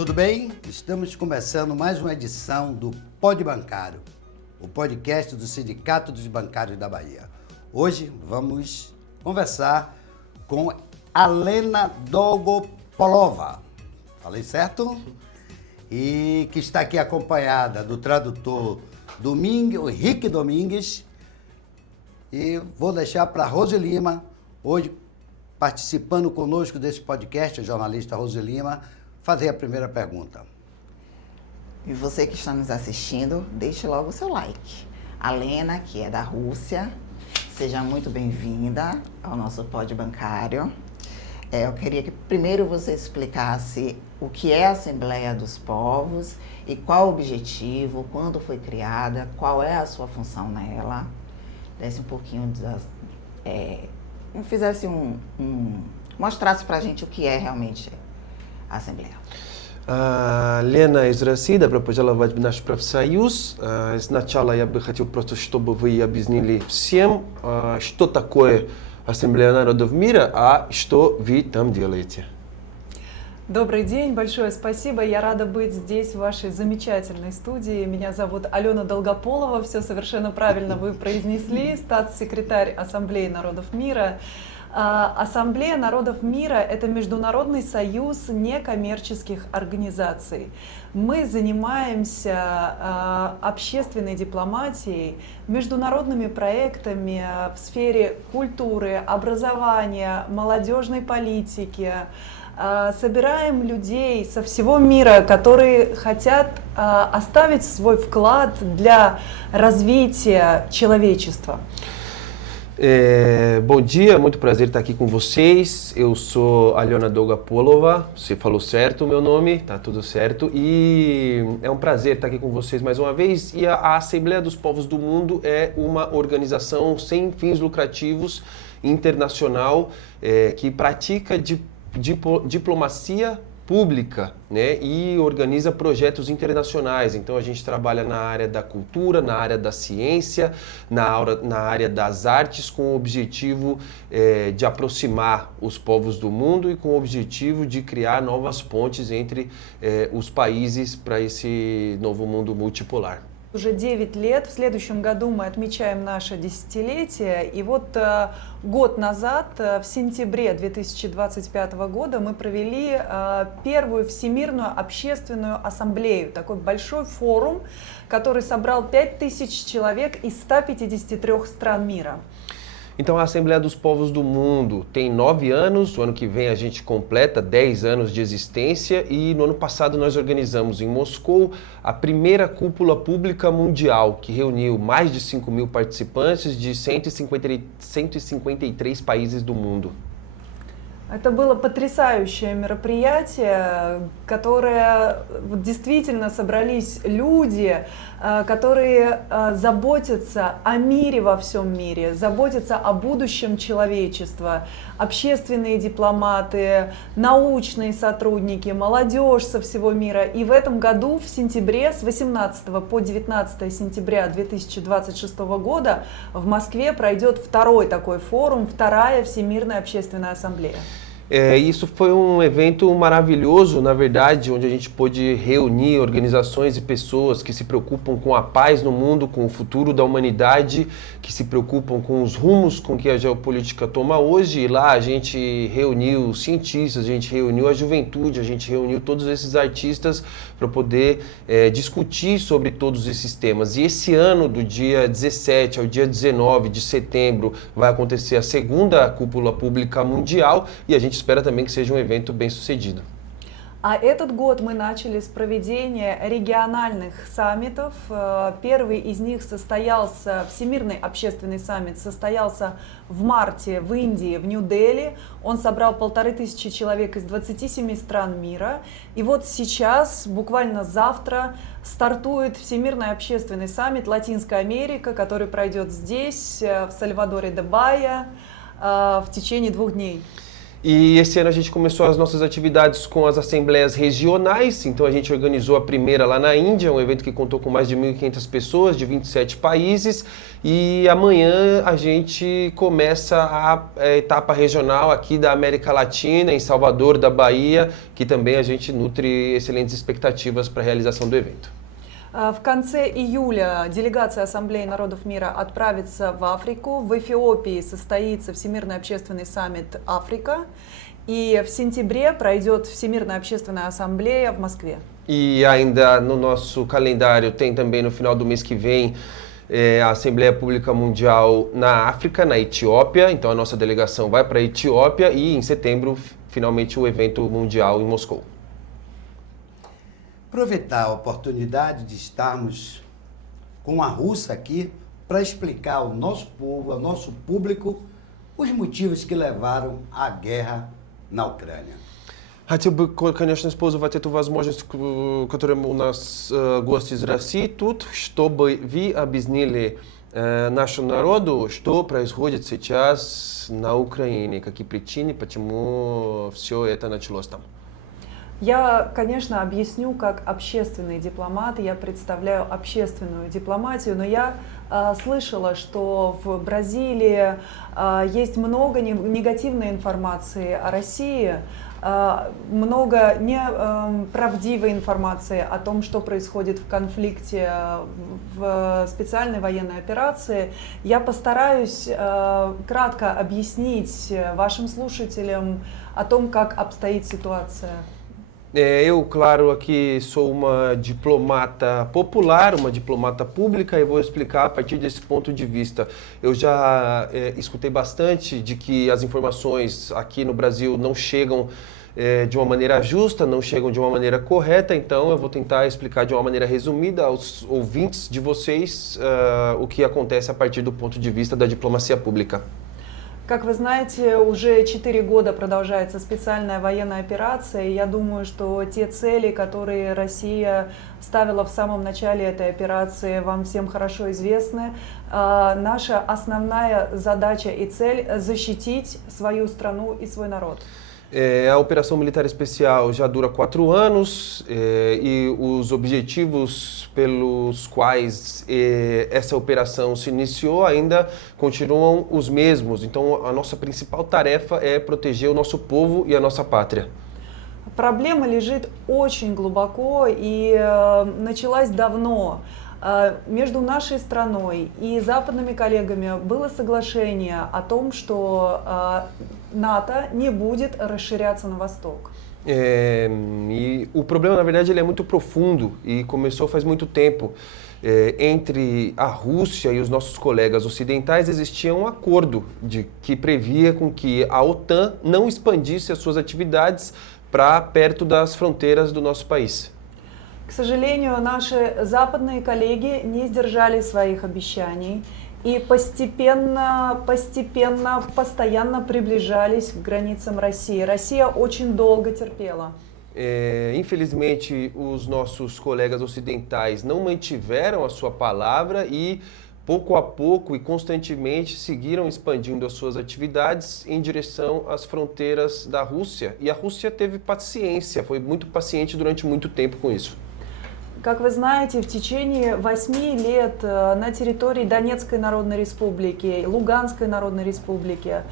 tudo bem? Estamos começando mais uma edição do Pod Bancário, o podcast do Sindicato dos Bancários da Bahia. Hoje vamos conversar com Alena Dolgopolova, falei certo? E que está aqui acompanhada do tradutor Henrique Domingues. E vou deixar para a Rose Lima, hoje participando conosco desse podcast, a jornalista Rose Lima, fazer a primeira pergunta. E você que está nos assistindo, deixe logo o seu like. A Lena, que é da Rússia, seja muito bem-vinda ao nosso Pod Bancário. Eu queria que primeiro você explicasse o que é a Assembleia dos Povos e qual o objetivo, quando foi criada, qual é a sua função nela. Desse um pouquinho, fizesse mostrasse pra gente o que é realmente a Assembleia. Лена из России, добро пожаловать в наш профсоюз. Сначала я бы хотел просто, чтобы вы объяснили всем, что такое Ассамблея народов мира, а что вы там делаете. Добрый день, большое спасибо. Я рада быть здесь, в вашей замечательной студии. Меня зовут Алена Долгополова, все совершенно правильно вы произнесли, статс-секретарь Ассамблеи народов мира. Ассамблея народов мира – это международный союз некоммерческих организаций. Мы занимаемся общественной дипломатией, международными проектами в сфере культуры, образования, молодежной политики. Собираем людей со всего мира, которые хотят оставить свой вклад для развития человечества. Bom dia, muito prazer estar aqui com vocês. Eu sou Alena Dolgopolova, você falou certo o meu nome, tá tudo certo. E é um prazer estar aqui com vocês mais uma vez. E a Assembleia dos Povos do Mundo é uma organização sem fins lucrativos internacional que pratica diplomacia pública, né, e organiza projetos internacionais. Então a gente trabalha na área da cultura, na área da ciência, na área das artes, com o objetivo de aproximar os povos do mundo e com o objetivo de criar novas pontes entre os países para esse novo mundo multipolar. Уже 9 лет, в следующем году мы отмечаем наше десятилетие, и вот год назад, в сентябре 2025 года, мы провели первую Всемирную общественную ассамблею, такой большой форум, который собрал 5000 человек из 153 стран мира. Então a Assembleia dos Povos do Mundo tem 9 anos, o ano que vem a gente completa 10 anos de existência e no ano passado nós organizamos em Moscou a primeira cúpula pública mundial que reuniu mais de 5.000 participantes de 153 países do mundo. Это было потрясающее мероприятие, которое действительно собрались люди, которые заботятся о мире во всем мире, заботятся о будущем человечества, общественные дипломаты, научные сотрудники, молодежь со всего мира. И в этом году, в сентябре, с 18 по 19 сентября 2026 года в Москве пройдет второй такой форум, вторая Всемирная общественная ассамблея. Isso foi um evento maravilhoso, na verdade, onde a gente pôde reunir organizações e pessoas que se preocupam com a paz no mundo, com o futuro da humanidade, que se preocupam com os rumos com que a geopolítica toma hoje. E lá a gente reuniu cientistas, a gente reuniu a juventude, a gente reuniu todos esses artistas para poder discutir sobre todos esses temas. E esse ano, do dia 17 ao dia 19 de setembro, vai acontecer a segunda cúpula pública mundial e a gente espera também que seja um evento bem-sucedido. А этот год мы начали с проведения региональных саммитов. Первый из них состоялся, Всемирный общественный саммит состоялся в марте в Индии, в Нью-Дели. Он собрал 1500 человек из 27 стран мира. И вот сейчас, буквально завтра, стартует Всемирный общественный саммит Латинская Америка, который пройдет здесь, в Сальвадоре-де-Байа, в течение 2 дней. E esse ano a gente começou as nossas atividades com as assembleias regionais, então a gente organizou a primeira lá na Índia, um evento que contou com mais de 1.500 pessoas, de 27 países, e amanhã a gente começa a etapa regional aqui da América Latina, em Salvador, da Bahia, que também a gente nutre excelentes expectativas para a realização do evento. В конце июля делегация Ассамблеи народов мира отправится в Африку. В Эфиопии состоится Всемирный общественный саммит «Африка». И в сентябре пройдет Всемирная общественная ассамблея в Москве. E ainda no nosso calendário tem também no final do mês que vem a Assembleia Pública Mundial na África, na Etiópia. Então a nossa delegação vai para a Etiópia e em setembro finalmente o evento mundial em Moscou. Aproveitar a oportunidade de estarmos com a Rússia aqui para explicar ao nosso povo, ao nosso público, os motivos que levaram à guerra na Ucrânia. Хотел бы, конечно, использовать эту возможность, которая у нас гости из России тут, чтобы вы объяснили нашему народу, что происходит сейчас на Украине, какие причины, почему все это началось там. Я, конечно, объясню как общественный дипломат, я представляю общественную дипломатию, но я слышала, что в Бразилии есть много негативной информации о России, много неправдивой информации о том, что происходит в конфликте, в специальной военной операции. Я постараюсь кратко объяснить вашим слушателям о том, как обстоит ситуация. Eu, claro, aqui sou uma diplomata popular, uma diplomata pública e vou explicar a partir desse ponto de vista. Eu já escutei bastante de que as informações aqui no Brasil não chegam de uma maneira justa, não chegam de uma maneira correta, então eu vou tentar explicar de uma maneira resumida aos ouvintes de vocês o que acontece a partir do ponto de vista da diplomacia pública. Как вы знаете, уже 4 года продолжается специальная военная операция, и я думаю, что те цели, которые Россия ставила в самом начале этой операции, вам всем хорошо известны. Наша основная задача и цель – защитить свою страну и свой народ. A Operação Militar Especial já dura 4 anos e os objetivos pelos quais essa operação se iniciou ainda continuam os mesmos. Então, a nossa principal tarefa é proteger o nosso povo e a nossa pátria. Проблема лежит очень глубоко и началась давно. Между нашей страной и западными коллегами было соглашение о том, что НАТО не будет расширяться на восток. E o problema, na verdade, ele é muito profundo e começou faz muito tempo. Entre a Rússia e os nossos colegas ocidentais existia um acordo que previa com que a OTAN não expandisse as suas atividades para perto das fronteiras do nosso país. К сожалению, наши западные коллеги не сдержали своих обещаний и постепенно, постоянно приближались к границам России. Россия очень долго терпела. Infelizmente, os nossos colegas ocidentais não mantiveram a sua palavra e, pouco a pouco e constantemente, seguiram expandindo as suas atividades em direção às fronteiras da Rússia. E a Rússia teve paciência, foi muito paciente durante muito tempo com isso. Как вы знаете, в течение 8 лет на территории Донецкой Народной Республики, Луганской Народной Республики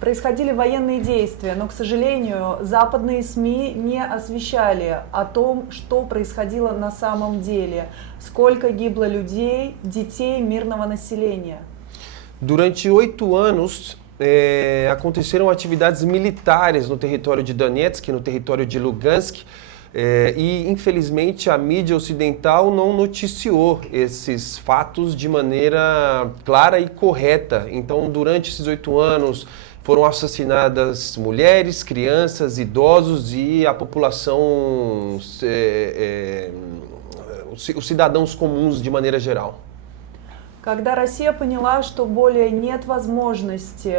происходили военные действия, но, к сожалению, западные СМИ не освещали о том, что происходило на самом деле, сколько гибло людей, детей, мирного населения. Durante 8 anos, aconteceram atividades militares no território de Donetsk, no território de Lugansk, e, infelizmente, a mídia ocidental não noticiou esses fatos de maneira clara e correta. Então, durante esses 8 anos, foram assassinadas mulheres, crianças, idosos e a população, os cidadãos comuns de maneira geral. Когда Россия поняла, что более нет возможности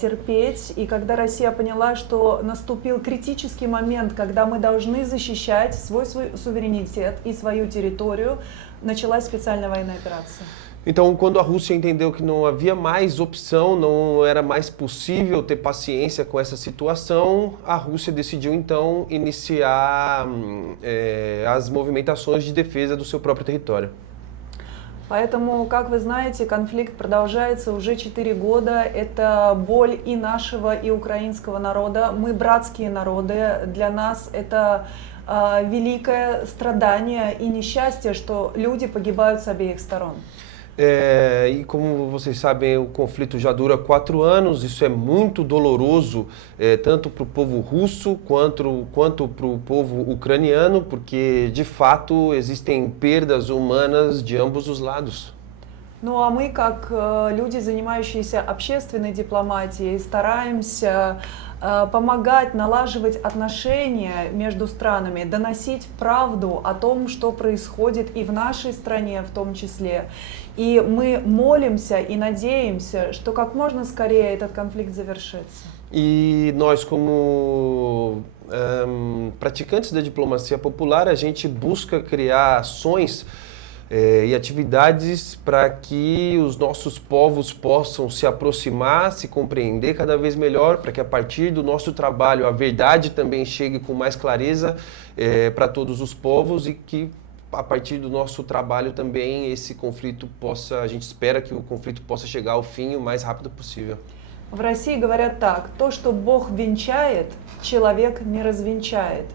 терпеть, и когда Россия поняла, что наступил критический момент, когда мы должны защищать свой суверенитет и свою территорию, началась специальная военная операция. Então, quando a Rússia entendeu que não havia mais opção, não era mais possível ter paciência com essa situação, a Rússia decidiu então iniciar as movimentações de defesa do seu próprio território. Поэтому, как вы знаете, конфликт продолжается уже 4 года. Это боль и нашего, и украинского народа. Мы братские народы. Для нас это великое страдание и несчастье, что люди погибают с обеих сторон. E como vocês sabem, o conflito já dura 4 anos, isso é muito doloroso, tanto para o povo russo quanto para o povo ucraniano, porque de fato existem perdas humanas de ambos os lados. Ну а мы, как люди, занимающиеся общественной дипломатией, стараемся помогать налаживать отношения между странами, доносить правду о том, что происходит и в нашей стране в том числе. И мы молимся и надеемся, что как можно скорее этот конфликт завершится. E nós, como praticantes da diplomacia popular, a gente busca criar ações e atividades para que os nossos povos possam se aproximar, se compreender cada vez melhor, para que a partir do nosso trabalho a verdade também chegue com mais clareza para todos os povos e que a partir do nosso trabalho também esse conflito a gente espera que o conflito possa chegar ao fim o mais rápido possível. В России говорят так: то, что Бог венчает, человек не развенчает.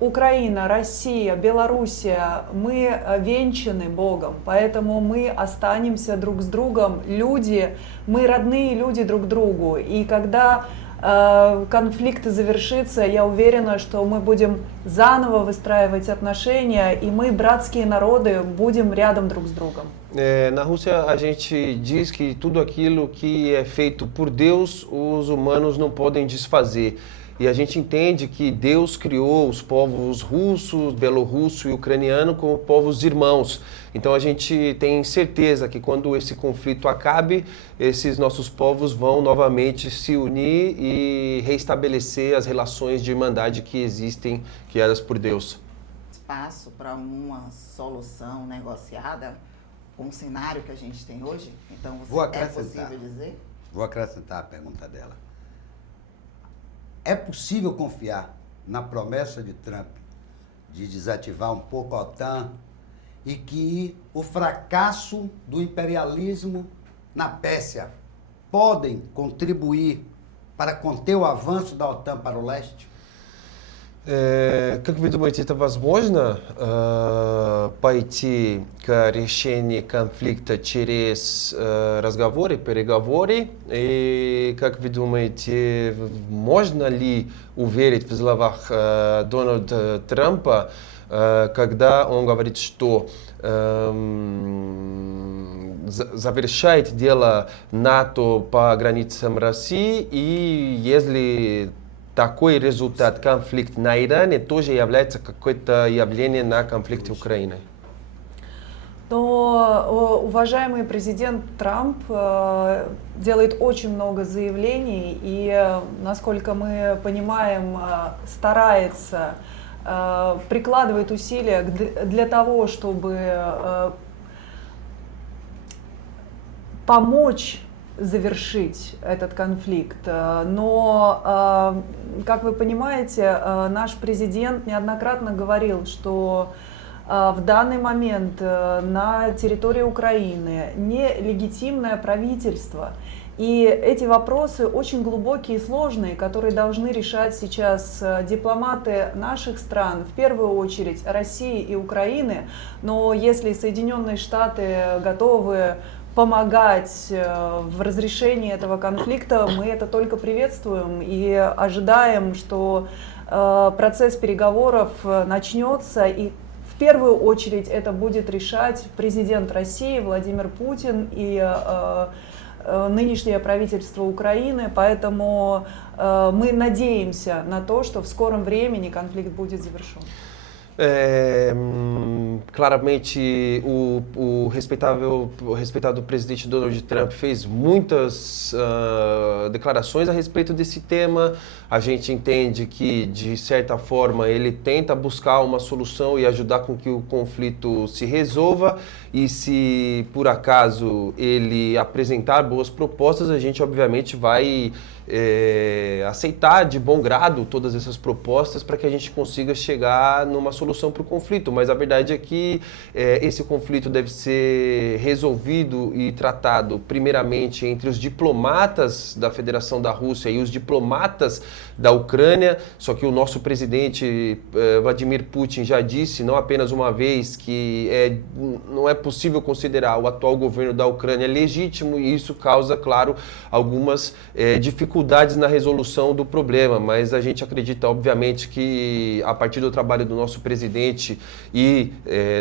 Украина, Россия, Белоруссия, мы венчаны Богом, поэтому мы останемся друг с другом, люди, мы родные люди друг другу. И когда конфликт завершится, я uверена, что мы будем заново выстраивать отношения, и мы, братские народы, будем рядом друг с другом. Na Rússia a gente diz que tudo aquilo que é feito por Deus, os humanos não podem desfazer. E a gente entende que Deus criou os povos russo, belorrusso e ucraniano como povos irmãos. Então a gente tem certeza que quando esse conflito acabe, esses nossos povos vão novamente se unir e reestabelecer as relações de irmandade que existem, criadas por Deus. Espaço para uma solução negociada com o cenário que a gente tem hoje? Então, é possível dizer? Vou acrescentar a pergunta dela. É possível confiar na promessa de Trump de desativar um pouco a OTAN e que o fracasso do imperialismo na Pérsia podem contribuir para conter o avanço da OTAN para o leste? Как вы думаете, это возможно пойти к решению конфликта через разговоры, переговоры? И как вы думаете, можно ли уверить в словах Дональда Трампа, когда он говорит, что завершает дело НАТО по границам России, и если такой результат конфликт на Иране тоже является какое-то явление на конфликте Украины? Но уважаемый президент Трамп делает очень много заявлений и, насколько мы понимаем, старается, прикладывает усилия для того, чтобы помочь завершить этот конфликт. Но, как вы понимаете, наш президент неоднократно говорил, что в данный момент на территории Украины нелегитимное правительство. И эти вопросы очень глубокие и сложные, которые должны решать сейчас дипломаты наших стран, в первую очередь России и Украины. Но если Соединенные Штаты готовы помогать в разрешении этого конфликта, мы это только приветствуем и ожидаем, что процесс переговоров начнется, и в первую очередь это будет решать президент России Владимир Путин и нынешнее правительство Украины, поэтому мы надеемся на то, что в скором времени конфликт будет завершен. Claramente, o respeitado presidente Donald Trump fez muitas declarações a respeito desse tema. A gente entende que, de certa forma, ele tenta buscar uma solução e ajudar com que o conflito se resolva. E se, por acaso, ele apresentar boas propostas, a gente, obviamente, vai aceitar de bom grado todas essas propostas para que a gente consiga chegar numa solução para o conflito. Mas a verdade é que esse conflito deve ser resolvido e tratado primeiramente entre os diplomatas da Federação da Rússia e os diplomatas da Ucrânia. Só que o nosso presidente Vladimir Putin já disse, não apenas uma vez, que não é possível considerar o atual governo da Ucrânia legítimo, e isso causa, claro, algumas dificuldades na resolução do problema, mas a gente acredita, obviamente, que a partir do trabalho do nosso presidente e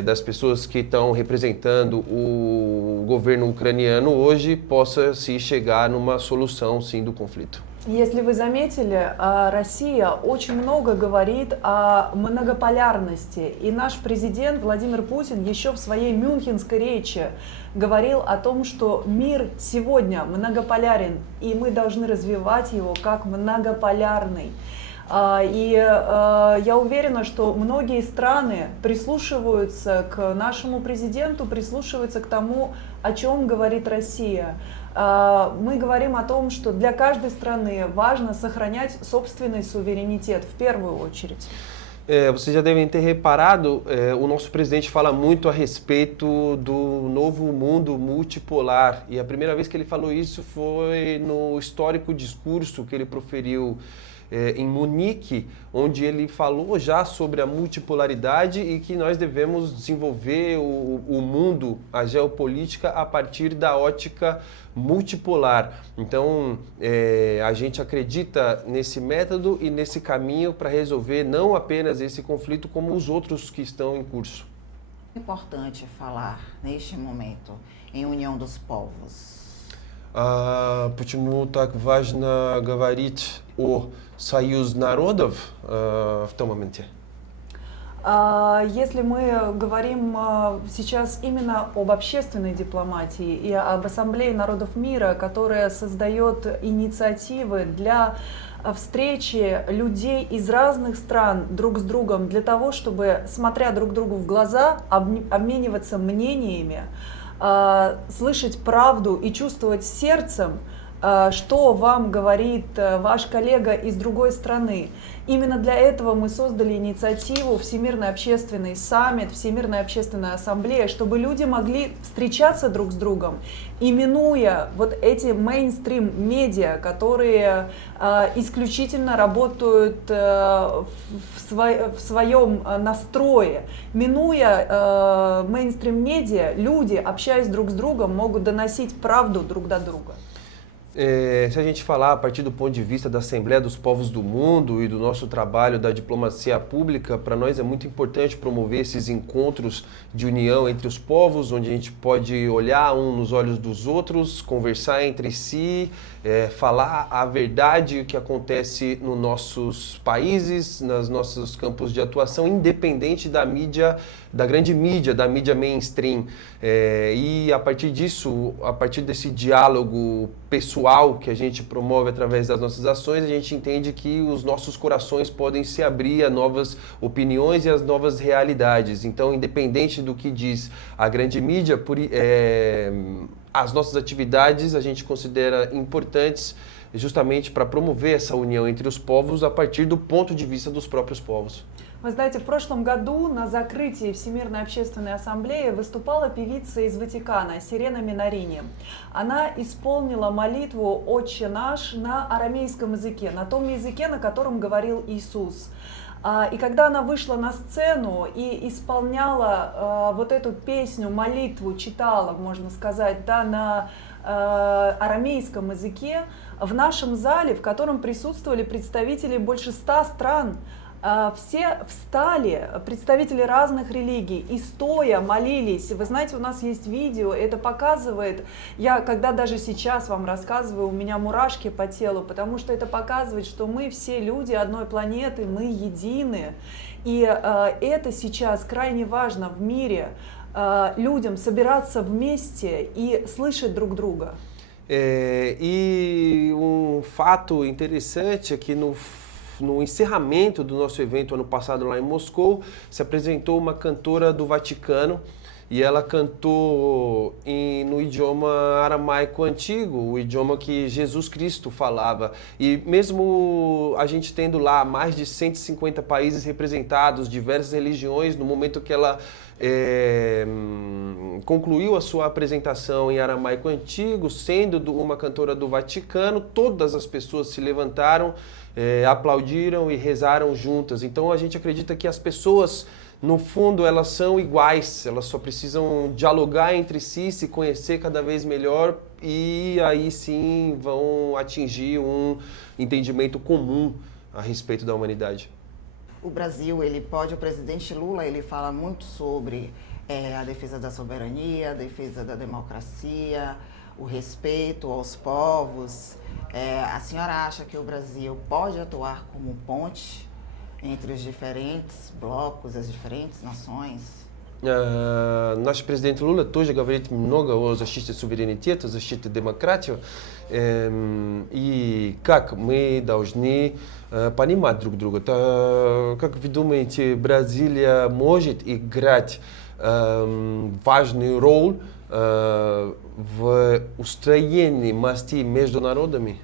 das pessoas que estão representando o governo ucraniano hoje, possa se chegar numa solução, sim, do conflito. Если вы заметили, Россия очень много говорит о многополярности. И наш президент Владимир Путин еще в своей мюнхенской речи говорил о том, что мир сегодня многополярен, и мы должны развивать его как многополярный. И я уверена, что многие страны прислушиваются к нашему президенту, прислушиваются к тому, о чем говорит Россия. Мы говорим о том, что для каждой страны важно сохранять собственный суверенитет в первую очередь. Vocês já devem ter reparado, o nosso presidente fala muito a respeito do novo mundo multipolar. E a primeira vez que ele falou isso foi no histórico discurso que ele proferiu em Munique, onde ele falou já sobre a multipolaridade e que nós devemos desenvolver o mundo, a geopolítica, a partir da ótica multipolar. Então, a gente acredita nesse método e nesse caminho para resolver não apenas esse conflito, como os outros que estão em curso. É importante falar, neste momento, em união dos povos. Почему так важно говорить о союз народов в том моменте? Если мы говорим сейчас именно об общественной дипломатии и об Ассамблее народов мира, которая создает инициативы для встречи людей из разных стран друг с другом, для того, чтобы, смотря друг другу в глаза, обмениваться мнениями, слышать правду и чувствовать сердцем, что вам говорит ваш коллега из другой страны. Именно для этого мы создали инициативу Всемирный общественный саммит, Всемирная общественная ассамблея, чтобы люди могли встречаться друг с другом, и минуя вот эти мейнстрим-медиа, которые исключительно работают в своем настрое, минуя мейнстрим-медиа, люди, общаясь друг с другом, могут доносить правду друг до друга. Se a gente falar a partir do ponto de vista da Assembleia dos Povos do Mundo e do nosso trabalho da diplomacia pública, para nós é muito importante promover esses encontros de união entre os povos, onde a gente pode olhar um nos olhos dos outros, conversar entre si, falar a verdade, o que acontece nos nossos países, nos nossos campos de atuação, independente da mídia, da grande mídia, da mídia mainstream. E a partir disso, a partir desse diálogo pessoal que a gente promove através das nossas ações, a gente entende que os nossos corações podem se abrir a novas opiniões e às novas realidades. Então, independente do que diz a grande mídia, as nossas atividades a gente considera importantes justamente para promover essa união entre os povos a partir do ponto de vista dos próprios povos. Вы знаете, в прошлом году на закрытии Всемирной общественной ассамблеи выступала певица из Ватикана Сирена Минарини. Она исполнила молитву «Отче наш» на арамейском языке, на том языке, на котором говорил Иисус. И когда она вышла на сцену и исполняла вот эту песню, молитву, читала, можно сказать, да, на арамейском языке, в нашем зале, в котором присутствовали представители больше 100 стран, все встали, представители разных религий, и стоя молились. Вы знаете, у нас есть видео, это показывает, я когда даже сейчас вам рассказываю, у меня мурашки по телу, потому что это показывает, что мы все люди одной планеты, мы едины. И это сейчас крайне важно в мире, людям собираться вместе и слышать друг друга. E fato interessante é que no encerramento do nosso evento ano passado lá em Moscou, se apresentou uma cantora do Vaticano e ela cantou no idioma aramaico antigo, o idioma que Jesus Cristo falava. E mesmo a gente tendo lá mais de 150 países representados, diversas religiões, no momento que ela concluiu a sua apresentação em aramaico antigo, sendo uma cantora do Vaticano, todas as pessoas se levantaram, aplaudiram e rezaram juntas. Então a gente acredita que as pessoas, no fundo, elas são iguais, elas só precisam dialogar entre si, se conhecer cada vez melhor e aí sim vão atingir um entendimento comum a respeito da humanidade. O Brasil, o presidente Lula, ele fala muito sobre a defesa da soberania, a defesa da democracia, o respeito aos povos. A senhora acha que o Brasil pode atuar como ponte entre os diferentes blocos, as diferentes национes? Наш президент Лула тоже говорит много о защите суверенитета, защите демократии, и как мы должны понимать друг друга. Как вы думаете, Бразилия может играть важную роль в устроении мостей между народами?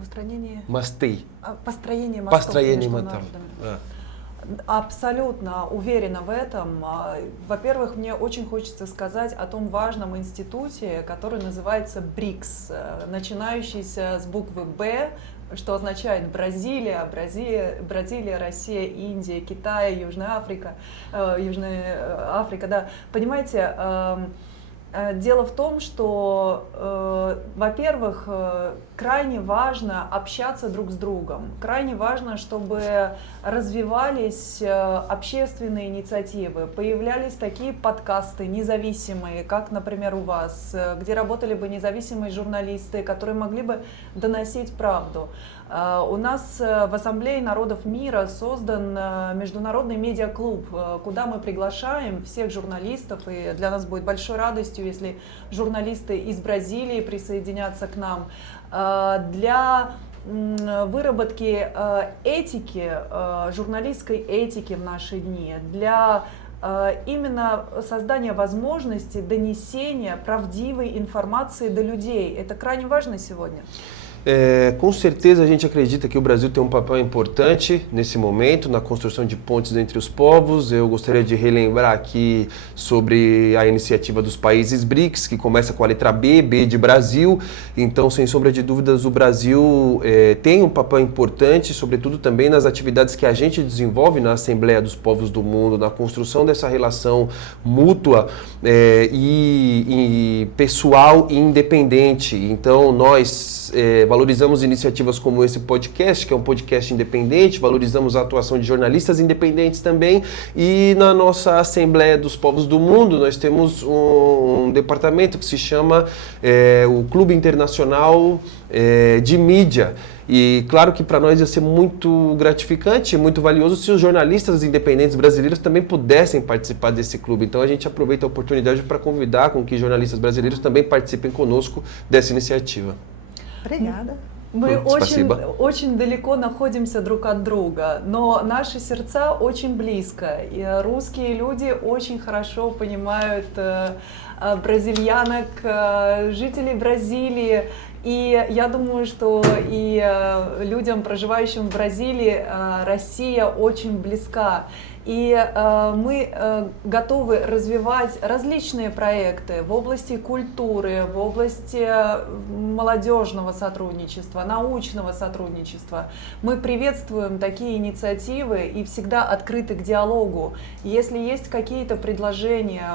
Устранение? Мостей. Построение мостов между народами. Да. Абсолютно уверена в этом. Во-первых, мне очень хочется сказать о том важном институте, который называется БРИКС, начинающийся с буквы «Б», что означает Бразилия, Россия, Индия, Китай, Южная Африка, да. Понимаете, дело в том, что, во-первых, крайне важно общаться друг с другом, крайне важно, чтобы развивались общественные инициативы, появлялись такие подкасты независимые, как, например, у вас, где работали бы независимые журналисты, которые могли бы доносить правду. У нас в Ассамблее народов мира создан международный медиаклуб, куда мы приглашаем всех журналистов, и для нас будет большой радостью, если журналисты из Бразилии присоединятся к нам, для выработки этики, журналистской этики в наши дни, для именно создания возможности донесения правдивой информации до людей. Это крайне важно сегодня. Com certeza a gente acredita que o Brasil tem um papel importante nesse momento na construção de pontes entre os povos. Eu gostaria de relembrar aqui sobre a iniciativa dos países BRICS, que começa com a letra B, B de Brasil. Então, sem sombra de dúvidas, o Brasil tem um papel importante, sobretudo também nas atividades que a gente desenvolve na Assembleia dos Povos do Mundo, na construção dessa relação mútua e pessoal e independente. Então, nós valorizamos iniciativas como esse podcast, que é um podcast independente, valorizamos a atuação de jornalistas independentes também, e na nossa Assembleia dos Povos do Mundo nós temos um departamento que se chama o Clube Internacional de Mídia. E claro que para nós ia ser muito gratificante, muito valioso se os jornalistas independentes brasileiros também pudessem participar desse clube. Então a gente aproveita a oportunidade para convidar com que jornalistas brasileiros também participem conosco dessa iniciativa. Obrigada. Мы Спасибо. очень далеко находимся друг от друга, но наши сердца очень близко. И русские люди очень хорошо понимают бразильянок, жителей Бразилии. И я думаю, что и людям, проживающим в Бразилии, Россия очень близка. И мы готовы развивать различные проекты в области культуры, в области молодежного сотрудничества, научного сотрудничества. Мы приветствуем такие инициативы и всегда открыты к диалогу. Если есть какие-то предложения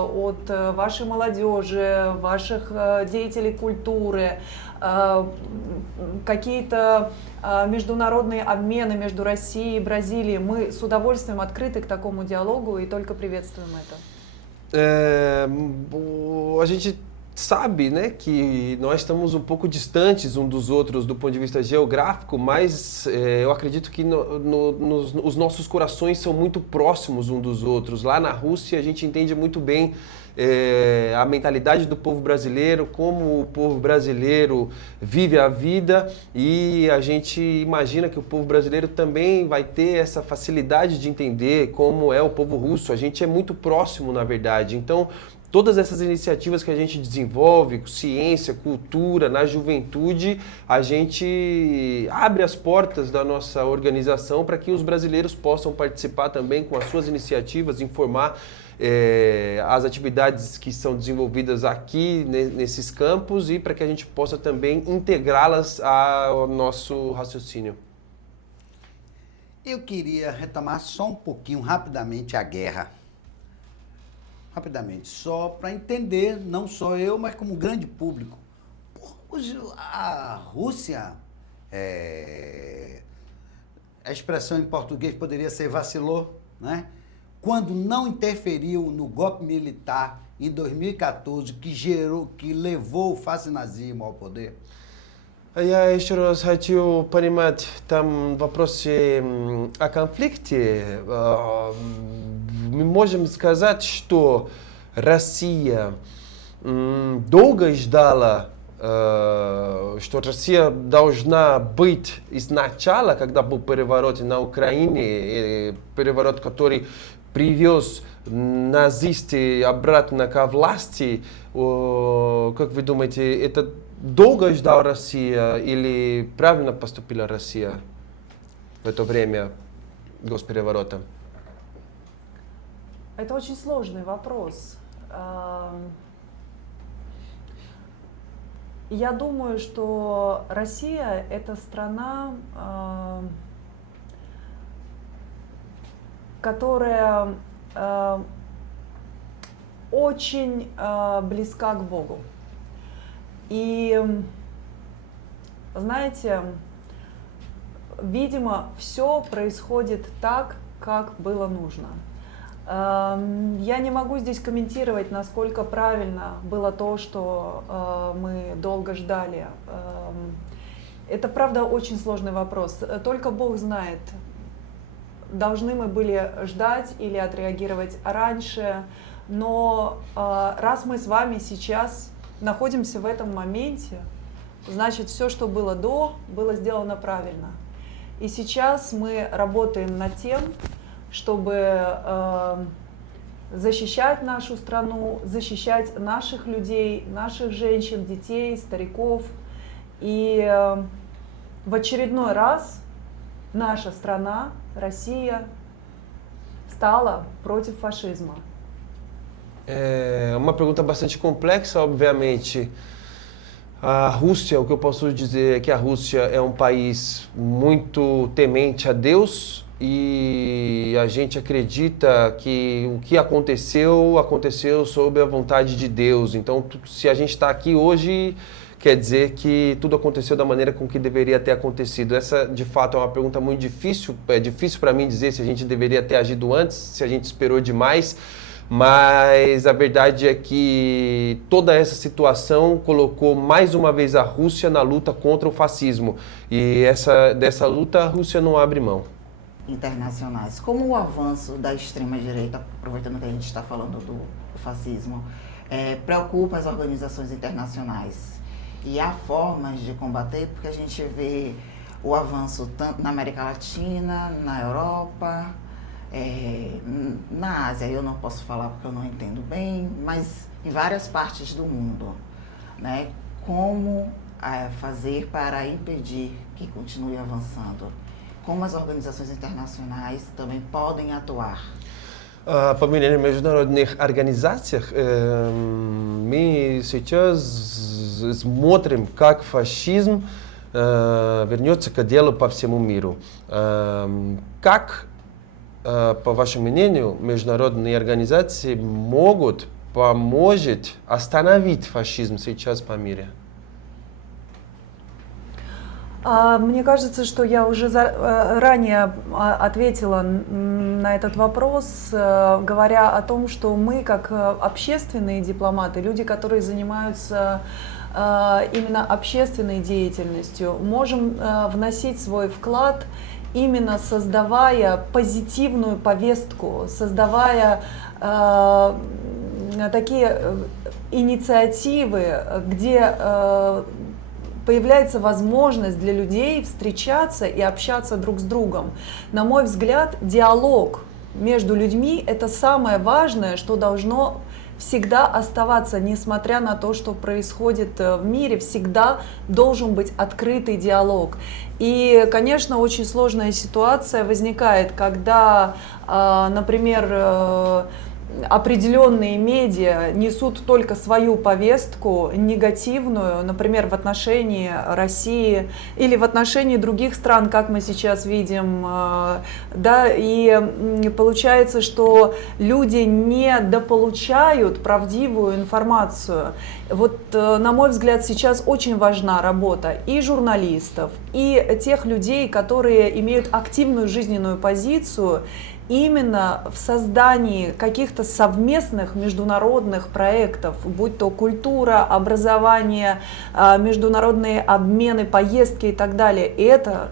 от вашей молодежи, ваших деятелей культуры, какие-то международные обмены между Россией и Бразилией. Мы с удовольствием открыты к такому диалогу и только приветствуем это. A gente sabe, né, que nós estamos um pouco distantes um dos outros do ponto de vista geográfico, mas eu acredito que os nossos corações são muito próximos um dos outros. Lá na Rússia a gente entende muito bem a mentalidade do povo brasileiro, como o povo brasileiro vive a vida, e a gente imagina que o povo brasileiro também vai ter essa facilidade de entender como é o povo russo. A gente é muito próximo, na verdade. Então, todas essas iniciativas que a gente desenvolve, ciência, cultura, na juventude, a gente abre as portas da nossa organização para que os brasileiros possam participar também com as suas iniciativas, informar as atividades que são desenvolvidas aqui nesses campos, e para que a gente possa também integrá-las ao nosso raciocínio. Eu queria retomar só um pouquinho, rapidamente, a guerra. Rapidamente, só para entender, não só eu, mas como grande público. A Rússia, a expressão em português poderia ser vacilou, né? Quando não interferiu no golpe militar em 2014, que levou o fascinazismo ao poder. Я еще раз хочу понимать, там в вопросе о конфликте. Мы можем сказать, что Россия долго ждала, что Россия должна быть изначально, когда был переворот на Украине, переворот, который привез назисты обратно к власти. Как вы думаете, это долго ждала Россия или правильно поступила Россия в это время госпереворота? Это очень сложный вопрос. Я думаю, что Россия – это страна, которая очень близка к Богу. И, знаете, видимо, все происходит так, как было нужно. Я не могу здесь комментировать, насколько правильно было то, что мы долго ждали. Это, правда, очень сложный вопрос. Только Бог знает, должны мы были ждать или отреагировать раньше. Но раз мы с вами сейчас находимся в этом моменте, значит, все, что было до, было сделано правильно. И сейчас мы работаем над тем, чтобы защищать нашу страну, защищать наших людей, наших женщин, детей, стариков. И в очередной раз наша страна, Россия, stala против фашизма. É uma pergunta bastante complexa, obviamente. A Rússia, o que eu posso dizer é que a Rússia é um país muito temente a Deus, e a gente acredita que o que aconteceu, aconteceu sob a vontade de Deus. Então, se a gente está aqui hoje, quer dizer que tudo aconteceu da maneira com que deveria ter acontecido. Essa, de fato, é uma pergunta muito difícil. É difícil para mim dizer se a gente deveria ter agido antes, se a gente esperou demais. Mas a verdade é que toda essa situação colocou mais uma vez a Rússia na luta contra o fascismo. E dessa luta a Rússia não abre mão. Internacionais, como o avanço da extrema-direita, aproveitando que a gente está falando do fascismo, preocupa as organizações internacionais. E há formas de combater, porque a gente vê o avanço tanto na América Latina, na Europa, na Ásia, eu não posso falar porque eu não entendo bem, mas em várias partes do mundo, né? Como fazer para impedir que continue avançando? Como as organizações internacionais também podem atuar? По мнению международных организаций, мы сейчас смотрим, как фашизм вернется к делу по всему миру. Как, по вашему мнению, международные организации могут поможет остановить фашизм сейчас по миру? Мне кажется, что я уже ранее ответила на этот вопрос, говоря о том, что мы, как общественные дипломаты, люди, которые занимаются именно общественной деятельностью, можем вносить свой вклад, именно создавая позитивную повестку, создавая такие инициативы, где появляется возможность для людей встречаться и общаться друг с другом. На мой взгляд, диалог между людьми – это самое важное, что должно всегда оставаться, несмотря на то, что происходит в мире, всегда должен быть открытый диалог. И, конечно, очень сложная ситуация возникает, когда, например, определенные медиа несут только свою повестку негативную, например, в отношении России или в отношении других стран, как мы сейчас видим, да, и получается, что люди недополучают правдивую информацию. Вот, на мой взгляд, сейчас очень важна работа и журналистов, и тех людей, которые имеют активную жизненную позицию, именно в создании каких-то совместных международных проектов, будь то культура, образование, международные обмены, поездки и так далее. И это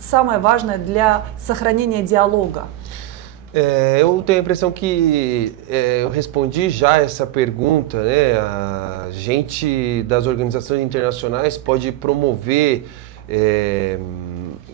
самое важное для сохранения диалога. Eu tenho a impressão que eu respondi já essa pergunta, né? A gente das organizações internacionais pode promover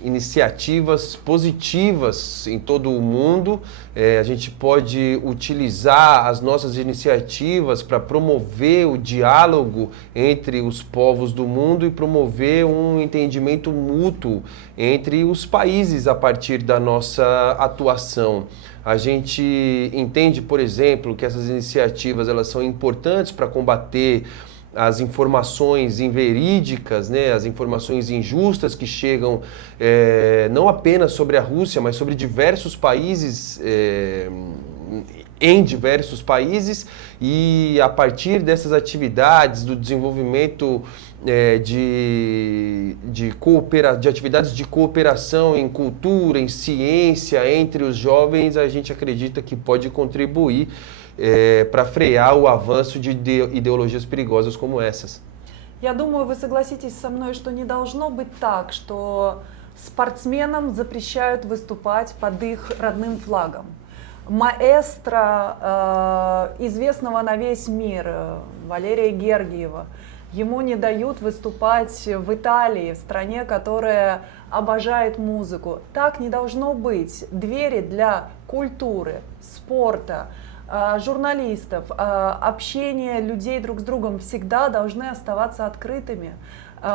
iniciativas positivas em todo o mundo. A gente pode utilizar as nossas iniciativas para promover o diálogo entre os povos do mundo e promover um entendimento mútuo entre os países a partir da nossa atuação. A gente entende, por exemplo, que essas iniciativas elas são importantes para combater as informações inverídicas, né, as informações injustas que chegam não apenas sobre a Rússia, mas sobre diversos países, em diversos países, e a partir dessas atividades, do desenvolvimento de atividades de cooperação em cultura, em ciência, entre os jovens, a gente acredita que pode contribuir para frear o avanço de ideologias perigosas como essas. Я думаю, вы согласитесь со мной, что не должно быть так, что спортсменам запрещают выступать под их родным флагом. Маэстро, известного на весь мир, Валерия Гергиева, ему не дают выступать в Италии, в стране, которая обожает музыку. Так не должно быть. Двери для культуры, спорта, журналистов, общение людей друг с другом всегда должны оставаться открытыми.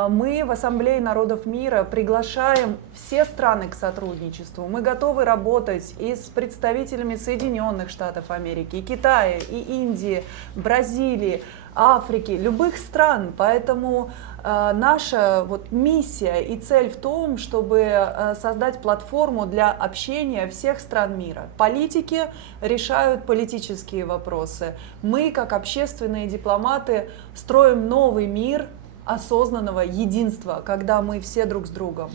Мы в Ассамблее народов мира приглашаем все страны к сотрудничеству. Мы готовы работать и с представителями Соединенных Штатов Америки, и Китая, и Индии, Бразилии, Африки, любых стран. Поэтому наша миссия и цель в том, чтобы создать платформу для общения всех стран мира. Политики решают политические вопросы. Мы, как общественные дипломаты, строим новый мир осознанного единства, когда мы все друг с другом.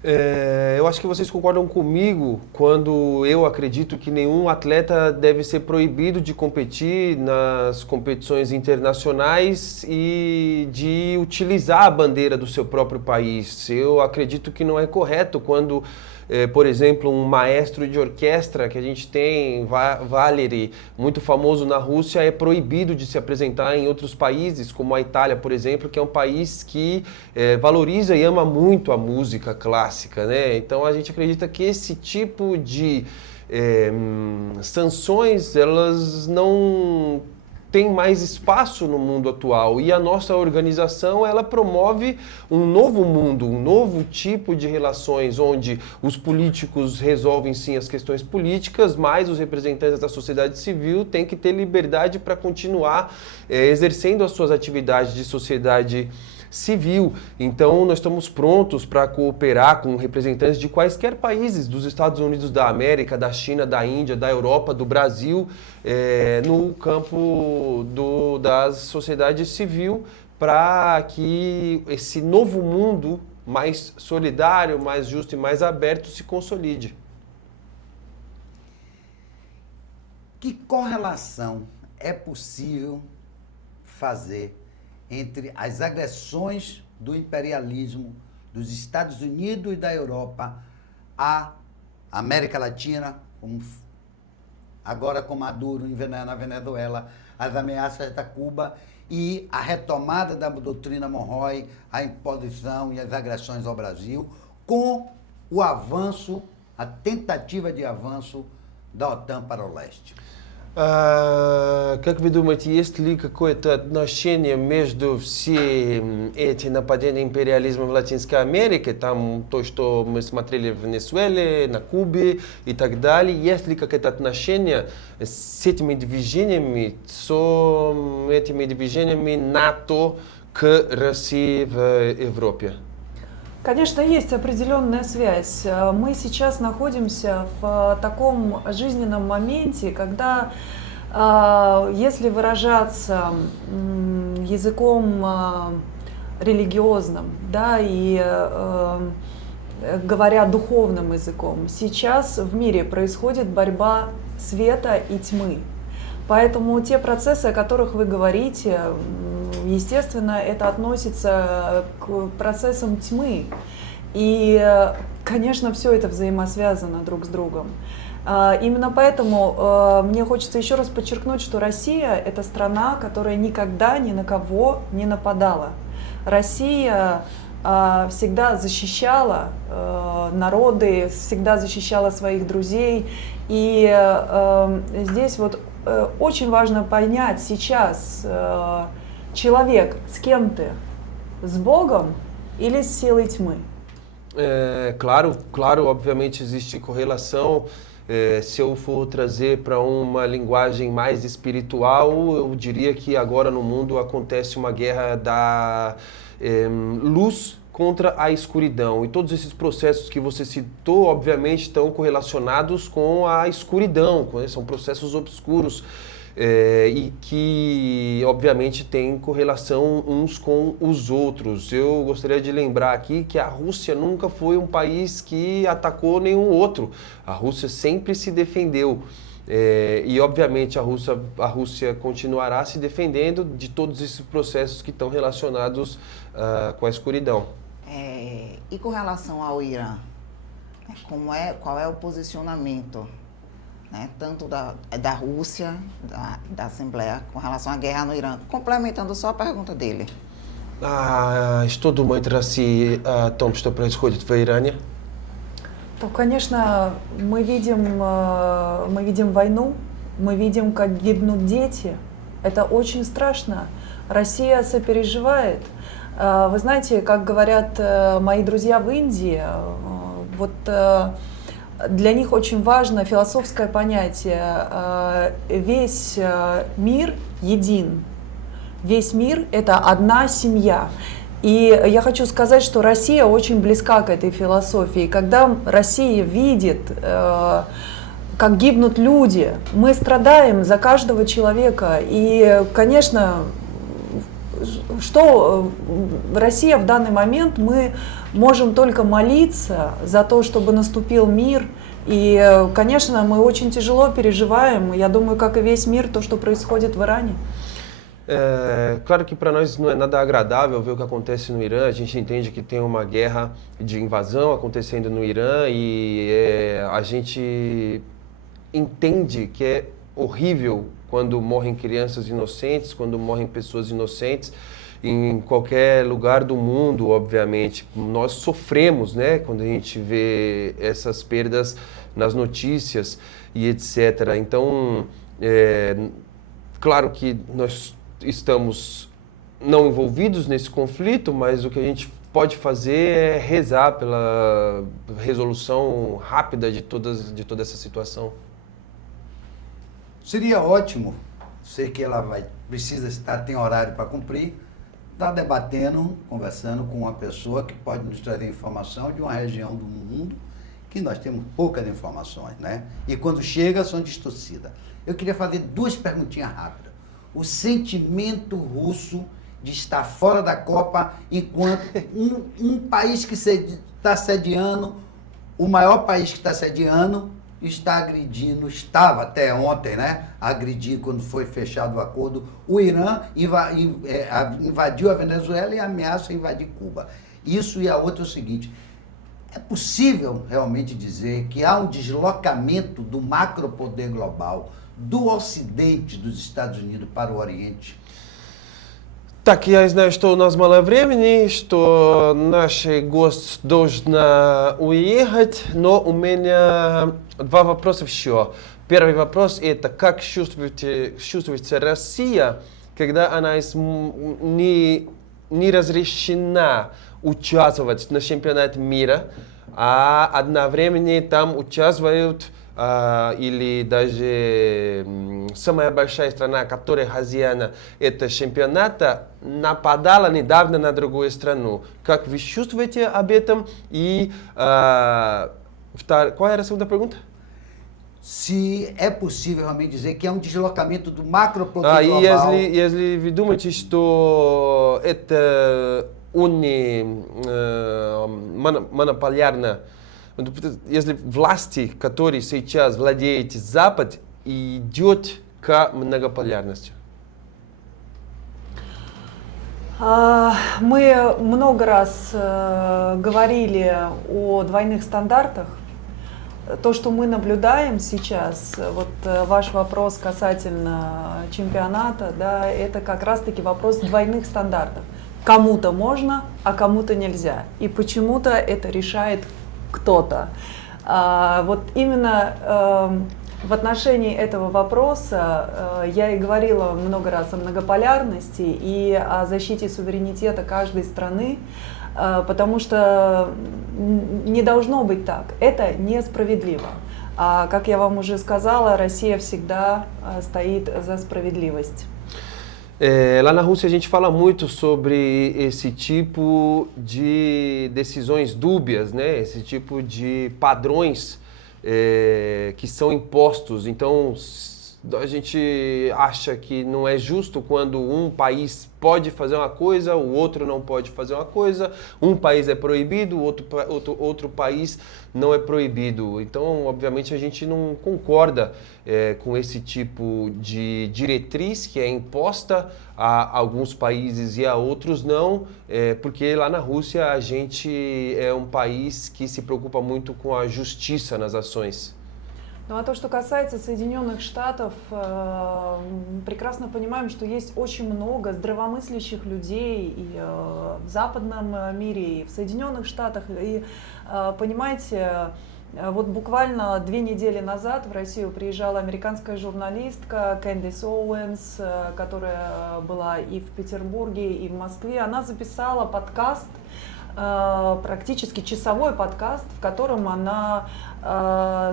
Eu acho que vocês concordam comigo quando eu acredito que nenhum atleta deve ser proibido de competir nas competições internacionais e de utilizar a bandeira do seu próprio país. Eu acredito que não é correto quando, por exemplo, um maestro de orquestra que a gente tem, Valery, muito famoso na Rússia, é proibido de se apresentar em outros países, como a Itália, por exemplo, que é um país que valoriza e ama muito a música clássica, né? Então a gente acredita que esse tipo de sanções, elas não tem mais espaço no mundo atual, e a nossa organização ela promove um novo mundo, um novo tipo de relações onde os políticos resolvem sim as questões políticas, mas os representantes da sociedade civil têm que ter liberdade para continuar exercendo as suas atividades de sociedade civil. Então, nós estamos prontos para cooperar com representantes de quaisquer países, dos Estados Unidos da América, da China, da Índia, da Europa, do Brasil, no campo da sociedade civil, para que esse novo mundo mais solidário, mais justo e mais aberto se consolide. Que correlação é possível fazer entre as agressões do imperialismo dos Estados Unidos e da Europa à América Latina, agora com Maduro na Venezuela, as ameaças da Cuba e a retomada da doutrina Monroe, a imposição e as agressões ao Brasil, com o avanço, a tentativa de avanço da OTAN para o leste? Как вы думаете, есть ли какое-то отношение между всеми эти нападения империализма в Латинской Америке, там то, что мы смотрели в Венесуэле, на Кубе и так далее, есть ли какое-то отношение с этими движениями НАТО к России в Европе? Конечно, есть определенная связь. Мы сейчас находимся в таком жизненном моменте, когда, если выражаться языком религиозным, да, и говоря духовным языком, сейчас в мире происходит борьба света и тьмы. Поэтому те процессы, о которых вы говорите, естественно, это относится к процессам тьмы. И, конечно, все это взаимосвязано друг с другом. Именно поэтому мне хочется еще раз подчеркнуть, что Россия – это страна, которая никогда ни на кого не нападала. Россия всегда защищала народы, всегда защищала своих друзей. И здесь вот очень важно понять сейчас, человек, с кем ты? С Богом или с силой тьмы? Claro, obviamente existe correlação. Se eu for trazer para uma linguagem mais espiritual, eu diria que agora no mundo acontece uma guerra da luz contra a escuridão. E todos esses processos que você citou, obviamente, estão correlacionados com a escuridão, são processos obscuros e que, obviamente, têm correlação uns com os outros. Eu gostaria de lembrar aqui que a Rússia nunca foi um país que atacou nenhum outro. A Rússia sempre se defendeu. E, obviamente, a Rússia continuará se defendendo de todos esses processos que estão relacionados com a escuridão. E com relação ao Irã, qual é o posicionamento, né, tanto da Rússia, da Assembleia, com relação à guerra no Irã? Complementando só a pergunta dele. Что думает Россия о том, что происходит в Иране? То, конечно, мы видим войну, мы видим, как гибнут дети. Это очень страшно. Россия сопереживает. Вы знаете, как говорят мои друзья в Индии, вот для них очень важно философское понятие. Весь мир един. Весь мир – это одна семья. И я хочу сказать, что Россия очень близка к этой философии. Когда Россия видит, как гибнут люди, мы страдаем за каждого человека. И, конечно, что Россия в данный момент, мы можем только молиться за то, чтобы наступил мир. И, конечно, мы очень тяжело переживаем, я думаю, как и весь мир, то, что происходит в Иране. Claro que para nós não é nada agradável ver o que acontece no Irã. A gente entende que tem uma guerra de invasão acontecendo no Irã e a gente entende que é horrível quando morrem crianças inocentes, quando morrem pessoas inocentes em qualquer lugar do mundo, obviamente. Nós sofremos, né, quando a gente vê essas perdas nas notícias e etc. Então, claro que nós estamos não envolvidos nesse conflito, mas o que a gente pode fazer é rezar pela resolução rápida de toda essa situação. Seria ótimo, sei que ela precisa estar, tem horário para cumprir, está debatendo, conversando com uma pessoa que pode nos trazer informação de uma região do mundo que nós temos poucas informações, né? E quando chega, são distorcidas. Eu queria fazer 2 perguntinhas rápidas. O sentimento russo de estar fora da Copa enquanto um país que está sediando, o maior país que está sediando, está agredindo, estava até ontem, né? Agredir quando foi fechado o acordo. O Irã invadiu a Venezuela e ameaça invadir Cuba. Isso, e a outra é o seguinte: é possível realmente dizer que há um deslocamento do macropoder global do Ocidente, dos Estados Unidos, para o Oriente? Так, я знаю, что у нас мало времени, что наши гости должны уехать, но у меня 2 вопроса еще. Первый вопрос – это как чувствуется Россия, когда она не разрешена участвовать на чемпионате мира, а одновременно там участвуют или даже самая большая страна, которая хозяина этого чемпионата, нападала недавно на другую страну. Как вы чувствуете об этом? И qual era a segunda pergunta? Se é possível realmente dizer que é um deslocamento do macropoder global. Если вы думаете, что это монополярно, если власти, которые сейчас владеют Запад, идет к многополярности? Мы много раз говорили о двойных стандартах. То, что мы наблюдаем сейчас, вот ваш вопрос касательно чемпионата, да, это как раз-таки вопрос двойных стандартов. Кому-то можно, а кому-то нельзя. И почему-то это решает кто-то. Вот именно в отношении этого вопроса я и говорила много раз о многополярности и о защите суверенитета каждой страны, потому что не должно быть так. Это несправедливо. А как я вам уже сказала, Россия всегда стоит за справедливость. Lá na Rússia a gente fala muito sobre esse tipo de decisões dúbias, né? Esse tipo de padrões que são impostos. Então a gente acha que não é justo quando um país pode fazer uma coisa, o outro não pode fazer uma coisa, um país é proibido, outro país não é proibido. Então, obviamente, a gente não concorda com esse tipo de diretriz que é imposta a alguns países e a outros não, porque lá na Rússia a gente é um país que se preocupa muito com a justiça nas ações. Ну а то, что касается Соединенных Штатов, прекрасно понимаем, что есть очень много здравомыслящих людей и в западном мире, и в Соединенных Штатах. И понимаете, вот буквально 2 недели назад в Россию приезжала американская журналистка Кэндис Оуэнс, которая была и в Петербурге, и в Москве. Она записала подкаст, практически часовой подкаст, в котором она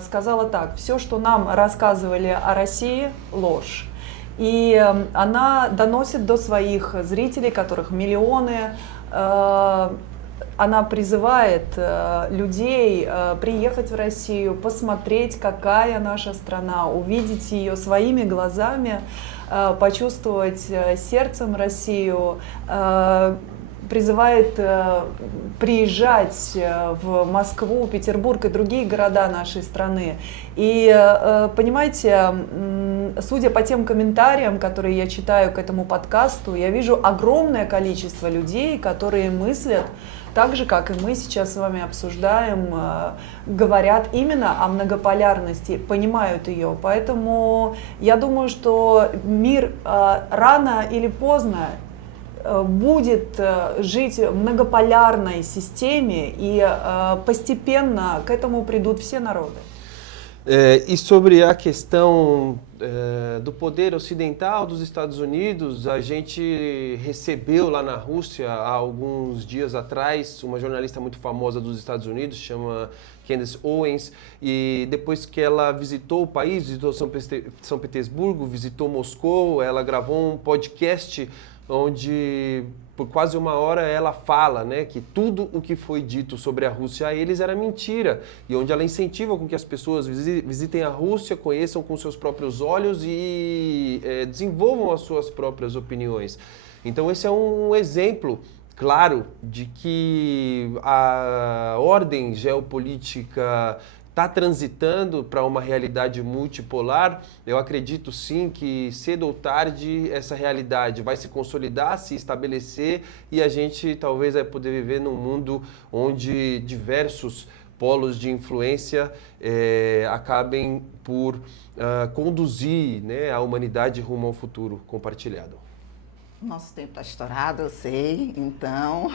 сказала так: все, что нам рассказывали о России, ложь. И она доносит до своих зрителей, которых миллионы, она призывает людей приехать в Россию, посмотреть, какая наша страна, увидеть ее своими глазами, почувствовать сердцем Россию, призывает приезжать в Москву, Петербург и другие города нашей страны. И понимаете, судя по тем комментариям, которые я читаю к этому подкасту, я вижу огромное количество людей, которые мыслят так же, как и мы сейчас с вами обсуждаем, говорят именно о многополярности, понимают ее. Поэтому я думаю, что мир рано или поздно будет жить в многополярной системе, и постепенно к этому придут все народы. E sobre a questão do poder ocidental dos Estados Unidos, a gente recebeu lá na Rússia, há alguns dias atrás, uma jornalista muito famosa dos Estados Unidos, chama Candace Owens, e depois que ela visitou o país, visitou São Petersburgo, visitou Moscou, ela gravou um podcast onde por quase uma hora ela fala, né, que tudo o que foi dito sobre a Rússia a eles era mentira, e onde ela incentiva com que as pessoas visitem a Rússia, conheçam com seus próprios olhos e desenvolvam as suas próprias opiniões. Então esse é um exemplo claro de que a ordem geopolítica está transitando para uma realidade multipolar. Eu acredito sim que cedo ou tarde essa realidade vai se consolidar, se estabelecer, e a gente talvez vai poder viver num mundo onde diversos polos de influência acabem por conduzir, né, a humanidade rumo ao futuro compartilhado. Nosso tempo está estourado, eu sei, então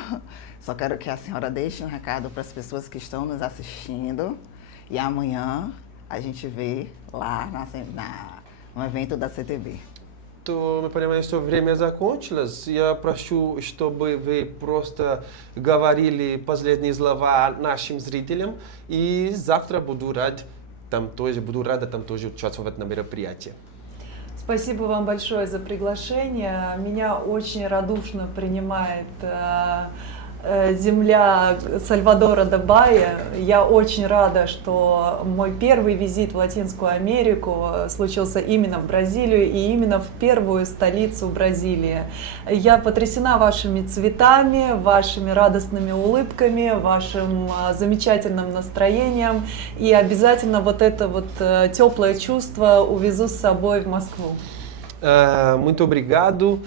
só quero que a senhora deixe um recado para as pessoas que estão nos assistindo. E amanhã a gente vê lá no evento da CTB. То мы понимаем, что время закончилось. Я прошу, чтобы вы просто говорили последние слова нашим зрителям. И завтра буду рада там тоже участвовать на мероприятии. Спасибо вам большое за приглашение. Меня очень радушно принимает земля Сальвадора де Бая. Я очень рада, что мой первый визит в Латинскую Америку случился именно в Бразилию и именно в первую столицу Бразилии. Я потрясена вашими цветами, вашими радостными улыбками, вашим замечательным настроением, и обязательно вот это вот теплое чувство увезу с собой в Москву. Muito obrigado.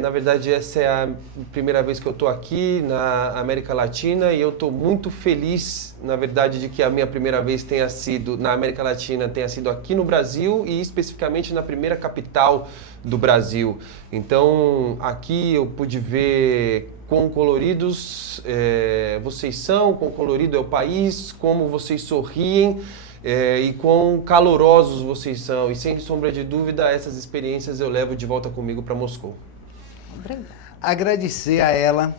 Na verdade, essa é a primeira vez que eu estou aqui na América Latina e eu estou muito feliz, na verdade, de que a minha primeira vez tenha sido na América Latina, tenha sido aqui no Brasil e especificamente na primeira capital do Brasil. Então, aqui eu pude ver quão coloridos vocês são, quão colorido é o país, como vocês sorriem. E quão calorosos vocês são. E sem sombra de dúvida, essas experiências eu levo de volta comigo para Moscou. Obrigada. Agradecer a ela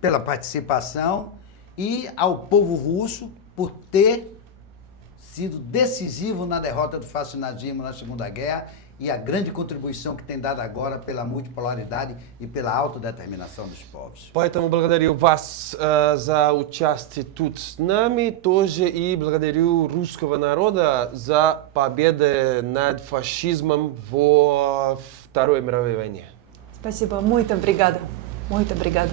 pela participação e ao povo russo por ter sido decisivo na derrota do fascismo na Segunda Guerra e a grande contribuição que tem dado agora pela multipolaridade и pela autodeterminação dos povos. Поэтому благодарю вас за участие тут с нами тоже и благодарю русского народа за победу над фашизмом во Второй мировой войне. Спасибо, muito obrigada. Muito obrigada.